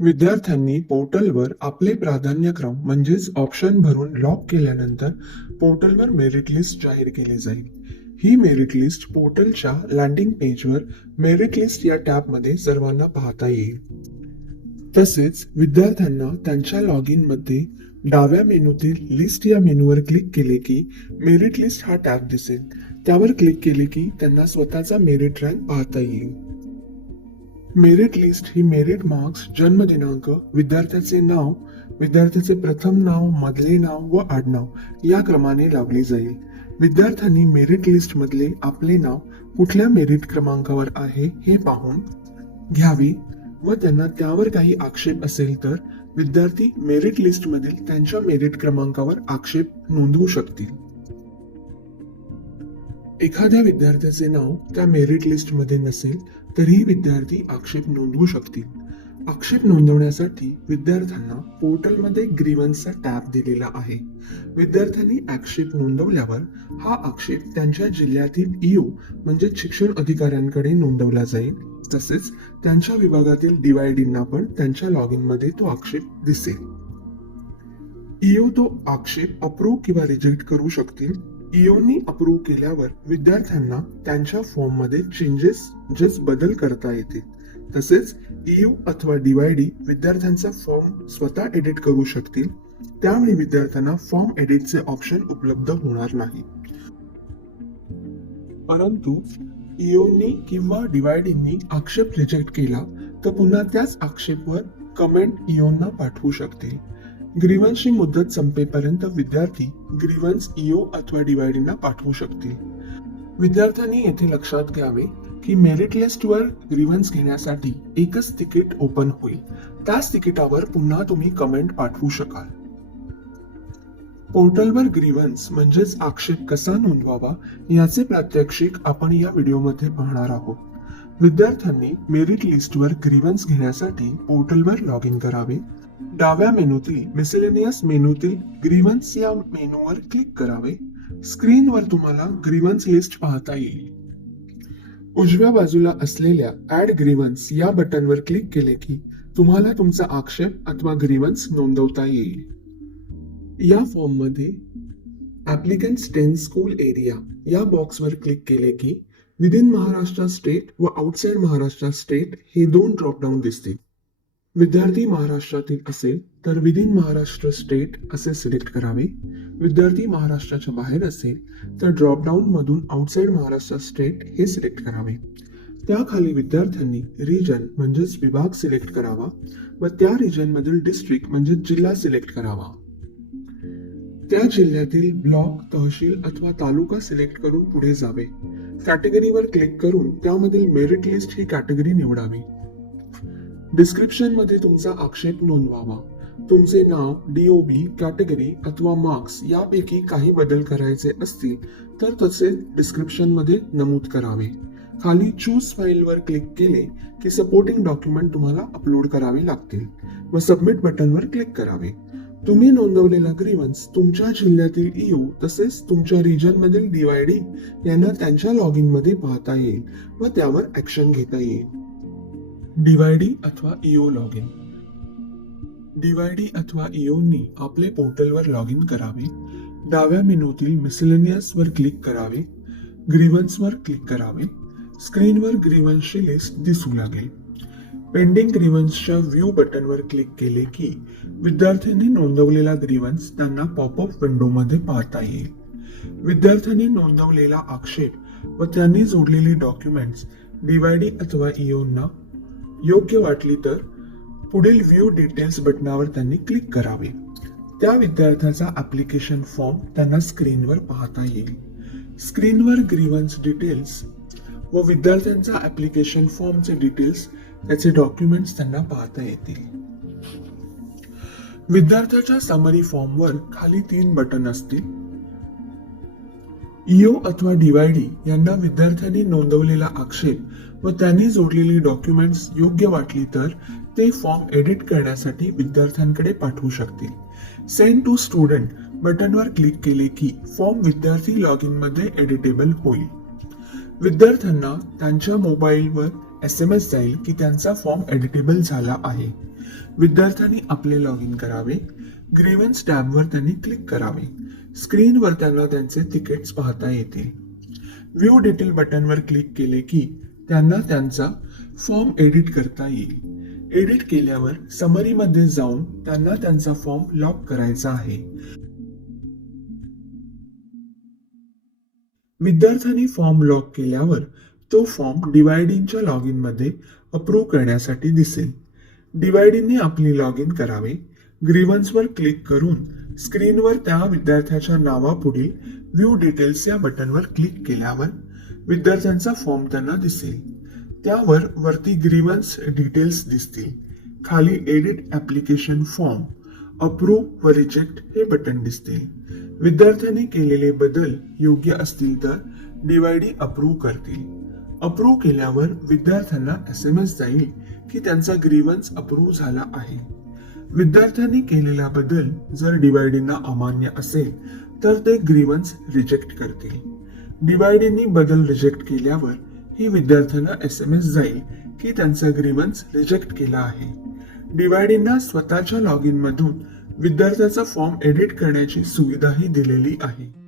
विद्यार्थ्यांनी पोर्टलवर आपले प्राधान्यक्रम म्हणजेच ऑप्शन भरून लॉक केल्यानंतर पोर्टलवर मेरिट लिस्ट जाहीर केली जाईल. ही मेरिट लिस्ट पोर्टलच्या लँडिंग पेजवर मेरिट लिस्ट या टॅबमध्ये सर्वांना पाहता येईल. तसेच विद्यार्थ्यांना त्यांच्या लॉग इनमध्ये डाव्या मेनूतील लिस्ट या मेनूवर क्लिक केले की मेरिट लिस्ट हा टॅब दिसेल. त्यावर क्लिक केले की त्यांना स्वतःचा मेरिट रँक पाहता येईल. मेरिट लिस्ट ही मेरिट मार्क्स जन्म दिनांक विद्यार्थ्याचे नाव विद्यार्थ्याचे प्रथम नाव मधले नाव व आडनाव या क्रमाने लावली जाईल. विद्यार्थ्यांनी मेरिट लिस्ट मधले आपले नाव कुठल्या मेरिट क्रमांकावर आहे हे पाहून घ्यावी व त्यांना त्यावर काही आक्षेप असेल तर विद्यार्थी मेरिट लिस्ट मधील त्यांच्या मेरिट क्रमांकावर आक्षेप नोंदवू शकतील. एखाद्या विद्यार्थ्याचे नाव त्या मेरिट लिस्टमध्ये नसेल तरीही विद्यार्थी आक्षेप नोंदवू शकतील. आक्षेप नोंदवण्यासाठी विद्यार्थ्यांना पोर्टलमध्ये ग्रीवन्सचा टॅब दिलेला आहे. विद्यार्थ्यांनी आक्षेप नोंदवल्यावर हा आक्षेप त्यांच्या जिल्ह्यातील ईओ म्हणजे शिक्षण अधिकाऱ्यांकडे नोंदवला जाईल. तसेच त्यांच्या विभागातील डीवायडींना पण त्यांच्या लॉग इनमध्ये तो आक्षेप दिसेल. ईओ तो आक्षेप अप्रूव्ह किंवा रिजेक्ट करू शकतील. ईओनी अप्रूव्ह केल्यावर विद्यार्थ्यांना त्यांच्या फॉर्ममध्ये चेंजेस म्हणजेच बदल करता येतील. तसेच ईयू अथवा डीवायडी विद्यार्थ्यांचा फॉर्म स्वतः एडिट करू शकतील. त्यामुळे विद्यार्थ्यांना फॉर्म एडिटचे ऑप्शन उपलब्ध होणार नाही. परंतु ईओनी किंवा डिवायडींनी आक्षेप रिजेक्ट केला तर पुन्हा त्याच आक्षेपवर कमेंट इओना पाठवू शकतील. ग्रीवन्सची मुदत संपेपर्यंत विद्यार्थी ग्रीवन्स ईओ अथवा डिवायडींना पाठवू शकतील. विद्यार्थ्यांनी येथे लक्षात घ्यावे की मेरिट लिस्टवर ग्रीवन्स घेण्यासाठी एकच तिकीट ओपन होईल. त्याच तिकिटावर पुन्हा तुम्ही कमेंट पाठवू शकाल. पोर्टलवर ग्रीवन्स म्हणजेच आक्षेप कसा नोंदवावा याचे प्रात्यक्षिक आपण या व्हिडिओमध्ये पाहणार आहोत. विद्यार्थ्यांनी मेरिट लिस्टवर ग्रीवन्स घेण्यासाठी पोर्टलवर लॉग इन करावे. डाव्या मेनूतील मिसेलेनियस मेनूतील ग्रीवन्स या मेनूवर क्लिक करावे. स्क्रीनवर तुम्हाला ग्रीवन्स लिस्ट पाहता येईल. उजव्या बाजूला असलेल्या ऍड ग्रीवन्स या बटनवर क्लिक केले की तुम्हाला तुमचा आक्षेप अथवा ग्रीवन्स नोंदवता येईल. या फॉर्ममध्ये ऍप्लिकंट्स टेन स्कूल एरिया या बॉक्सवर क्लिक केले की विदिन महाराष्ट्र स्टेट व आउटसाइड महाराष्ट्र स्टेट हे दोन ड्रॉपडाऊन दिसतील. विद्यार्थी महाराष्ट्रातील असेल तर विदिन महाराष्ट्र स्टेट असे सिलेक्ट करावे. विद्यार्थी महाराष्ट्राच्या बाहेर असेल तर ड्रॉपडाऊन मधून आउटसाइड महाराष्ट्र स्टेट हे सिलेक्ट करावे. त्याखाली विद्यार्थ्यांनी रिजन म्हणजेच विभाग सिलेक्ट करावा व त्या रिजनमधील डिस्ट्रिक्ट म्हणजे जिल्हा सिलेक्ट करावा. त्या जिल्ह्यातील ब्लॉक तहसील अथवा तालुका सिलेक्ट करून पुढे जावे. कॅटेगरीवर क्लिक करून त्यामधील मेरिट लिस्ट ही कॅटेगरी निवडावी. डिस्क्रिप्शनमध्ये तुमचा आक्षेप नोंदवावा. तुमचे नाव डी ओ बी कॅटेगरी अथवा मार्क्स यापैकी काही बदल करायचे असतील तर तसे डिस्क्रिप्शनमध्ये नमूद करावे. खाली चूज फाईलवर क्लिक केले की सपोर्टिंग डॉक्युमेंट तुम्हाला अपलोड करावे लागतील. व सबमिट बटनवर क्लिक करावे. तुम्ही नोंदवलेला ग्रीवन्स तुमच्या जिल्ह्यातील ईओ तसेच तुमच्या रिजनमधील डी वाय डी यांना त्यांच्या लॉग इनमध्ये पाहता येईल व त्यावर ॲक्शन घेता येईल. डीवायडी अथवा इओ लॉग इन डीवायडी अथवा ईओनी आपले पोर्टलवर लॉग इन करावे. डाव्या मेनूतील मिसिलेनियसवर क्लिक करावे. ग्रीवन्सवर क्लिक करावे. स्क्रीनवर ग्रीवन्सची लिस्ट दिसू लागेल. पेंडिंग ग्रीवन्सच्या व्ह्यू बटनवर क्लिक केले की विद्यार्थ्यांनी नोंदवलेला ग्रीवन्स त्यांना पॉपअप विंडोमध्ये पाहता येईल. विद्यार्थ्यांनी नोंदवलेला आक्षेप व त्यांनी जोडलेली डॉक्युमेंट्स डीवायडी अथवा ईओना योग्य वाटली तर पुढील व्ह्यू डिटेल्स बटनावर त्यांनी क्लिक करावे. त्या विद्यार्थ्याचा ॲप्लिकेशन फॉर्म त्यांना स्क्रीनवर पाहता येईल. स्क्रीनवर ग्रीवन्स डिटेल्स व विद्यार्थ्यांचा ऍप्लिकेशन फॉर्मचे डिटेल्स त्याचे डॉक्युमेंट्स त्यांना पाहता येतील. विद्यार्थ्याच्या समरी फॉर्मवर खाली तीन बटन असतील. ईओ अथवा डीवायडी यांना विद्यार्थ्यांनी नोंदवलेला आक्षेप व त्यांनी जोडलेली डॉक्युमेंट्स योग्य वाटली तर ते फॉर्म एडिट करण्यासाठी विद्यार्थ्यांकडे पाठवू शकतील. सेंड टू स्टुडंट बटनवर क्लिक केले की फॉर्म विद्यार्थी लॉग इनमध्ये एडिटेबल होईल. विद्यार्थ्यांना त्यांच्या मोबाईलवर एस एम एस जाईल की त्यांचा फॉर्म एडिटेबल झाला आहे. विद्यार्थ्यांनी आपले लॉग इन करावे. ग्रेव्हन्स टॅबवर त्यांनी क्लिक करावे. स्क्रीनवर त्यांना त्यांचे तिकीट्स पाहता येतील. व्ह्यू डिटेल बटनवर क्लिक केले की त्यांना त्यांचा फॉर्म एडिट करता येईल. एडिट केल्यावर समरीमध्ये जाऊन त्यांना त्यांचा फॉर्म लॉक करायचा आहे. विद्यार्थ्यांनी फॉर्म लॉक केल्यावर तो फॉर्म डिवायडिंगच्या लॉग इनमध्ये अप्रूव्ह करण्यासाठी दिसेल. डिवायडिंगने आपली लॉग इन करावे. ग्रीवन्सवर क्लिक करून स्क्रीनवर त्या विद्यार्थ्याच्या नावापुढील व्ह्यू डिटेल्स या बटनवर क्लिक केल्यावर विद्यार्थ्यांचा फॉर्म त्यांना दिसेल. त्यावर वरती ग्रीवन्स डिटेल्स दिसतील. खाली एडिट ॲप्लिकेशन फॉर्म अप्रूव्ह व रिजेक्ट हे बटन दिसतील. विद्यार्थ्यांनी केलेले बदल योग्य असतील तर डीवायडी अप्रूव्ह करतील. अप्रूव्ह केल्यावर विद्यार्थ्यांना एस एम एस जाईल की त्यांचा ग्रीवन्स अप्रूव्ह झाला आहे. विद्यार्थ्यांनी केलेला बदल जर डिवायडींना अमान्य असेल तर ते ग्रीवन्स रिजेक्ट करतील. डिवायडींनी बदल रिजेक्ट केल्यावर ही विद्यार्थ्यांना एस एम एस जाईल की त्यांचा ग्रीवन्स रिजेक्ट केला आहे. डिवायडींना स्वतःच्या लॉग इनमधून विद्यार्थ्याचा फॉर्म एडिट करण्याची सुविधाही दिलेली आहे.